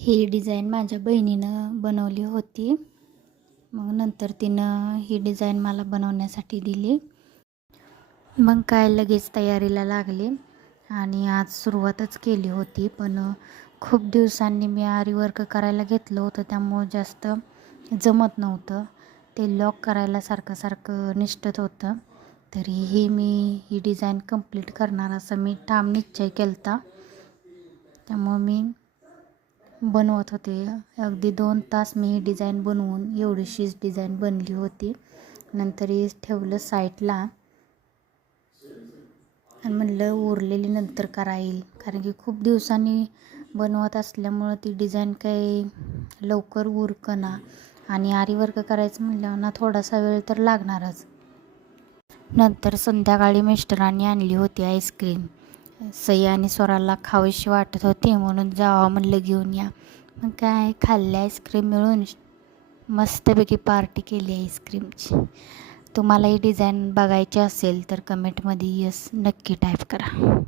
ही design माझ्या बहिणीनं बनवली होती. मग नंतर तिनं ही डिझाईन मला बनवण्यासाठी दिली. मग काय लगेच तयारीला लागले आणि आज सुरुवातच केली होती. पण खूप दिवसांनी मी आरी वर्क करायला घेतलं होतं, त्यामुळं जास्त जमत नव्हतं. ते लॉक करायला सारखं निष्ठत होतं. तरीही मी ही डिझाईन कंप्लीट करणार असं मी ठाम निश्चय केला होता. त्यामुळं मी बनवत होते. अगदी 2 तास मी ही डिझाईन बनवून एवढीशीच डिझाईन बनली होती. नंतर हे ठेवलं साईडला आणि म्हणलं उरलेली नंतर करा येईल, कारण की खूप दिवसांनी बनवत असल्यामुळं ती डिझाईन काही लवकर उरकना आणि आरी वर्क करायचं म्हणल्यावर ना थोडासा वेळ तर लागणारच. नंतर संध्याकाळी मिस्टरांनी आणली होती आईस्क्रीम. सई आणि स्वराला खावीशी वाटत होती म्हणून जावं म्हणलं घेऊन या. मग काय खाल्ले आईस्क्रीम मिळून मस्तपैकी पार्टी केली आईस्क्रीमची. तुम्हाला ही डिझाईन बघायची असेल तर कमेंटमध्ये यस नक्की टाईप करा.